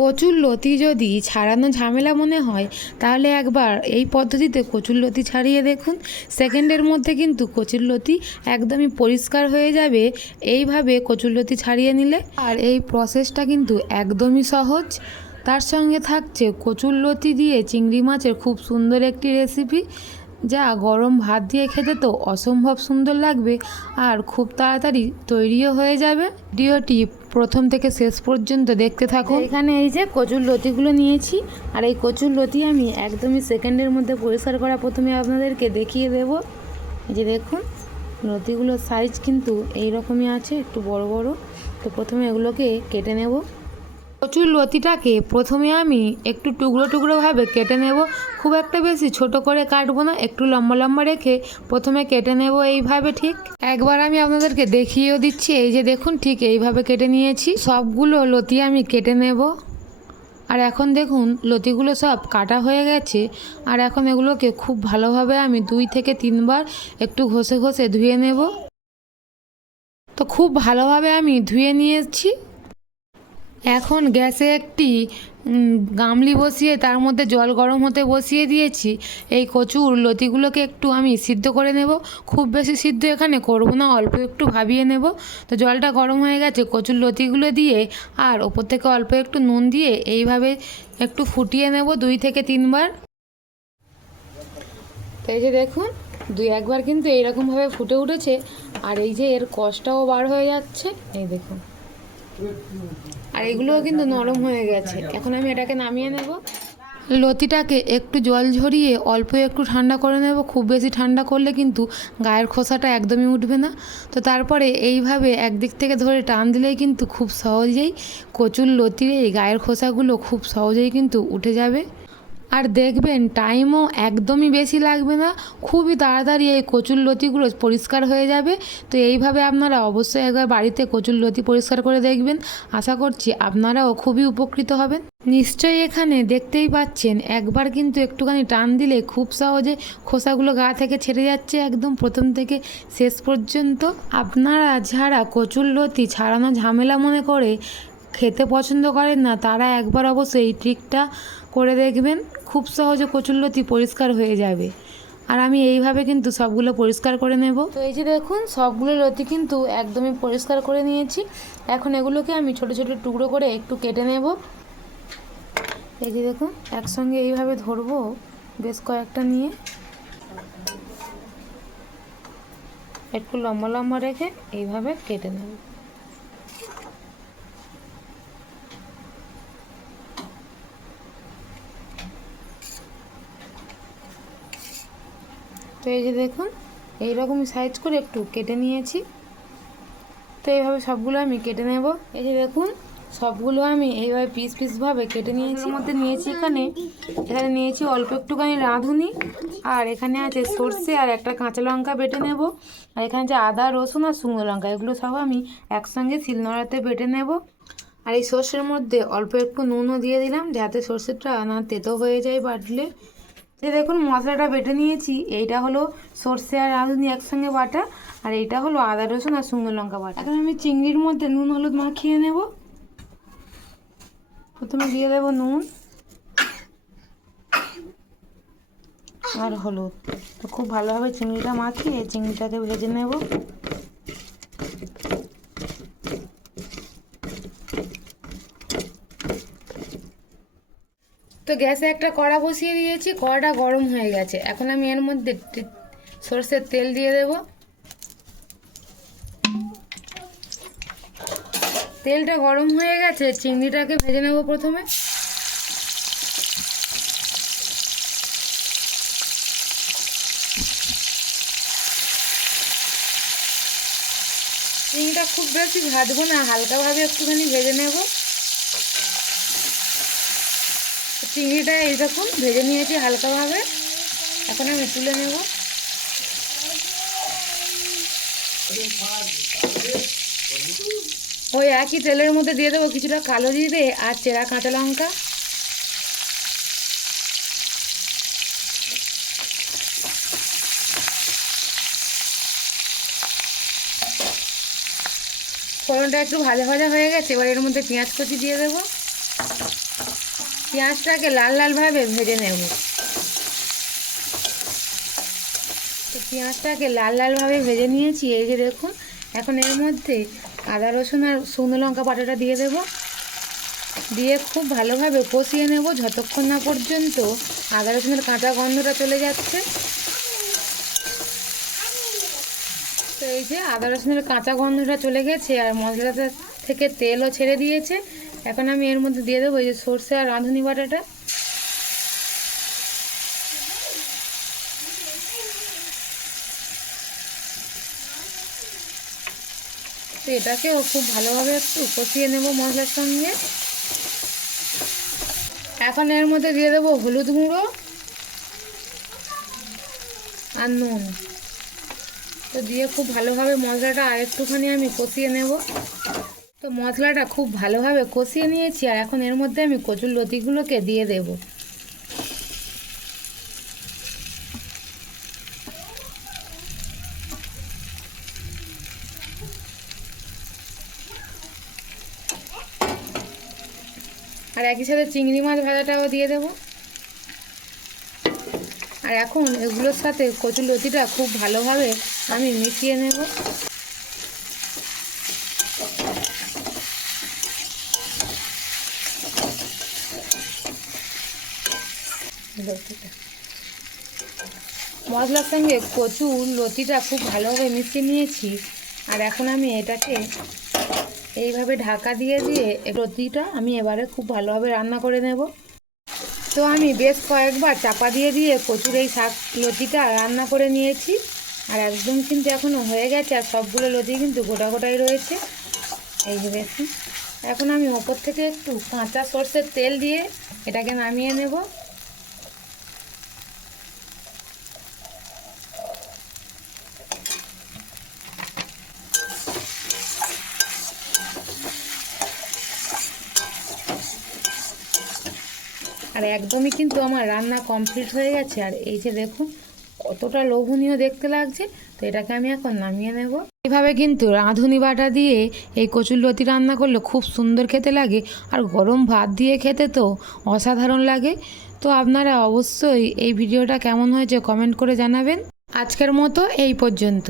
কচুর লতি যদি ছাড়ানো ঝামেলা মনে হয়, তাহলে একবার এই পদ্ধতিতে কচুর লতি ছাড়িয়ে দেখুন। সেকেন্ডের মধ্যে কিন্তু কচুর লতি একদমই পরিষ্কার হয়ে যাবে। এইভাবে কচুর লতি ছাড়িয়ে নিলে আর এই প্রসেসটা কিন্তু একদমই সহজ। তার সঙ্গে থাকছে কচুর লতি দিয়ে চিংড়ি মাছের খুব সুন্দর একটি রেসিপি যা গরম ভাত দিয়ে খেতে তো অসম্ভব সুন্দর লাগবে আর খুব তাড়াতাড়ি তৈরিও হয়ে যাবে। ভিডিওটি প্রথম থেকে শেষ পর্যন্ত দেখতে থাকুন। এখানে এই যে কচুর লতিগুলো নিয়েছি, আর এই কচুর লতি আমি একদমই সেকেন্ডের মধ্যে পরিষ্কার করা প্রথমে আপনাদেরকে দেখিয়ে দেব। যে দেখুন, লতিগুলোর সাইজ কিন্তু এই রকমই আছে, একটু বড় বড়। তো প্রথমে এগুলোকে কেটে নেব। কচুর লতিটাকে প্রথমে আমি একটু টুকরো টুকরোভাবে কেটে নেব। খুব একটা বেশি, ছোট করে কাটবো না, একটু লম্বা লম্বা রেখে প্রথমে কেটে নেব এইভাবে ঠিক। একবার আমি আপনাদেরকে দেখিয়েও দিচ্ছি, এই যে দেখুন ঠিক এইভাবে কেটে নিয়েছি। সবগুলো লতি আমি কেটে নেব। আর এখন দেখুন, লতিগুলো সব কাটা হয়ে গেছে। আর এখন এগুলোকে খুব ভালোভাবে আমি দুই থেকে তিনবার একটু ঘষে ঘষে ধুয়ে নেব। তো খুব ভালোভাবে আমি ধুয়ে নিয়েছি। এখন গ্যাসে একটি গামলি বসিয়ে তার মধ্যে জল গরম হতে বসিয়ে দিয়েছি। এই কচুর লতিগুলোকে একটু আমি সিদ্ধ করে নেব। খুব বেশি সিদ্ধ এখানে করব না, অল্প একটু ভাবিয়ে নেব। তো জলটা গরম হয়ে গেছে, কচুর লতিগুলো দিয়ে আর ওপর থেকে অল্প একটু নুন দিয়ে এইভাবে একটু ফুটিয়ে নেব দুই থেকে তিনবার। তো এই যে দেখুন, দুই একবার কিন্তু এইরকমভাবে ফুটে উঠেছে। আর এই যে এর কষটাও বার হয়ে যাচ্ছে। এই দেখুন। আর এগুলোও কিন্তু নরম হয়ে গেছে। এখন আমি এটাকে নামিয়ে নেব। লতিটাকে একটু জল ঝরিয়ে অল্প একটু ঠান্ডা করে নেব। খুব বেশি ঠান্ডা করলে কিন্তু গায়ের খোসাটা একদমই উঠবে না। তো তারপরে এইভাবে একদিক থেকে ধরে টান দিলেই কিন্তু খুব সহজেই কচুর লতির এই গায়ের খোসাগুলো খুব সহজেই কিন্তু উঠে যাবে। আর দেখবেন টাইমও একদমই বেশি লাগবে না। খুবই তাড়াতাড়ি এই কচুর লতিগুলো পরিষ্কার হয়ে যাবে। তো এইভাবে আপনারা অবশ্যই একবার বাড়িতে কচুর লতি পরিষ্কার করে দেখবেন। আশা করছি আপনারাও খুবই উপকৃত হবেন। নিশ্চয়ই এখানে দেখতেই পাচ্ছেন, একবার কিন্তু একটুখানি টান দিলে খুব সহজে খোসাগুলো গা থেকে ছেড়ে যাচ্ছে একদম প্রথম থেকে শেষ পর্যন্ত। আপনারা যারা কচুর লতি ছাড়ানো ঝামেলা মনে করে খেতে পছন্দ করেন না, তারা একবার অবশ্যই এই ট্রিকটা করে দেখবেন। খুব সহজে কচুরলতি পরিষ্কার হয়ে যাবে। আর আমি এইভাবে কিন্তু সবগুলো পরিষ্কার করে নেব। তো এই যে দেখুন, সবগুলো লতি কিন্তু একদমই পরিষ্কার করে নিয়েছি। এখন এগুলোকে আমি ছোট ছোট টুকরো করে একটু কেটে নেব। এই যে দেখুন, একসঙ্গে এইভাবে ধরবো বেশ কয়েকটা নিয়ে। একটু লম্বা লম্বা রেখে এইভাবে কেটে নেব। তো এই যে দেখুন, এইরকম সাইজ করে একটু কেটে নিয়েছি। তো এইভাবে সবগুলো আমি কেটে নেব। এই যে দেখুন, সবগুলো আমি এইভাবে পিস পিসভাবে কেটে নিয়েছি। মধ্যে নিয়েছি এখানে এখানে নিয়েছি অল্প একটুখানি রাঁধুনি, আর এখানে আছে সর্ষে আর একটা কাঁচা লঙ্কা বেটে নেব। আর এখানে আছে আদা, রসুন আর শুকনো লঙ্কা, এগুলো সব আমি একসঙ্গে শিলনোড়াতে বেটে নেব। আর এই সর্ষের মধ্যে অল্প একটু নুনও দিয়ে দিলাম, যাতে সর্ষেটা না তেতো হয়ে যায় বাটলে। এই দেখুন মশলাটা বেটে নিয়েছি, এইটা হলো সর্ষে আর রাঁধুনি একসঙ্গে বাটা, আর এইটা হলো আদা, রসুন আর শুকনো লঙ্কা বাটা। এখন আমি চিংড়ির মধ্যে নুন, হলুদ মাখিয়ে নেব। প্রথমে দিয়ে দেবো নুন আর হলুদ। তো খুব ভালোভাবে চিংড়িটা মাখিয়ে চিংড়িটাকে ভেজে নেব। গ্যাসে একটা কড়া বসিয়ে দিয়েছি, কড়াটা গরম হয়ে গেছে। এখন আমি এর মধ্যে সর্ষের তেল দিয়ে দেব। তেলটা গরম হয়ে গেছে, চিংড়িটাকে ভেজে নেব প্রথমে। চিংড়িটা খুব বেশি ভাজবো না, হালকাভাবে একটুখানি ভেজে নেব। চিংড়িটা এইরকম ভেজে নিয়েছি হালকাভাবে। এখন আমি তুলে নেব। ওই একই তেলের মধ্যে দিয়ে দেবো কিছুটা কালো জিরে আর চেরা কাঁচা লঙ্কা। ফোড়নটা একটু ভাজা ভাজা হয়ে গেছে, এবার এর মধ্যে পেঁয়াজ কচি দিয়ে দেবো। পেঁয়াজটাকে লাল লালভাবে ভেজে নেব। তো পেঁয়াজটাকে লাল লালভাবে ভেজে নিয়েছি, এই যে দেখুন, এখন এর মধ্যে আদা রসুন আর শুকনো লঙ্কা বাটাটা দিয়ে দেব। দিয়ে খুব ভালোভাবে কষিয়ে নেব যতক্ষণ না পর্যন্ত আদা রসুনের কাঁচা গন্ধটা চলে যাচ্ছে। তো এই যে আদা রসুনের কাঁচা গন্ধটা চলে গেছে আর মশলাটা থেকে তেলও ছেড়ে দিয়েছে। এখন আমি এর মধ্যে দিয়ে দেবো এই যে সর্ষে আর রাঁধুনি বাটাটা। তো এটাকেও খুব ভালোভাবে একটু কষিয়ে নেব মশলার সঙ্গে। এখন এর মধ্যে দিয়ে দেবো হলুদ গুঁড়ো আর নুন। তো দিয়ে খুব ভালোভাবে মশলাটা আর একটুখানি আমি কষিয়ে নেব। তো মশলাটা খুব ভালোভাবে কষিয়ে নিয়েছি আর এখন এর মধ্যে আমি কচুর লতিগুলোকে দিয়ে দেব। আর একই সাথে চিংড়ি মাছ ভাজাটাও দিয়ে দেবো। আর এখন এগুলোর সাথে কচুর লতিটা খুব ভালোভাবে আমি মিশিয়ে নেব। মশলার সঙ্গে কচু লতিটা খুব ভালোভাবে মিশিয়ে নিয়েছি। আর এখন আমি এটাকে এইভাবে ঢাকা দিয়ে দিয়ে লতিটা আমি এবারে খুব ভালোভাবে রান্না করে নেব। তো আমি বেশ কয়েকবার চাপা দিয়ে দিয়ে কচুর এই শাক লতিটা রান্না করে নিয়েছি। আর একদম কিন্তু এখনও হয়ে গেছে আর সবগুলো লতি কিন্তু গোটা গোটাই রয়েছে। এই যে দেখুন, এখন আমি ওপর থেকে একটু কাঁচা সর্ষের তেল দিয়ে এটাকে নামিয়ে নেব। আর একদমই কিন্তু আমার রান্না কমপ্লিট হয়ে গেছে। আর এই যে দেখুন, কতটা লোভনীয় দেখতে লাগছে। তো এটাকে আমি এখন নামিয়ে নেব। এইভাবে কিন্তু রাঁধুনি বাটা দিয়ে এই কচুর লতি রান্না করলে খুব সুন্দর খেতে লাগে। আর গরম ভাত দিয়ে খেতে তো অসাধারণ লাগে। তো আপনারা অবশ্যই এই ভিডিওটা কেমন হয়েছে কমেন্ট করে জানাবেন। আজকের মতো এই পর্যন্ত।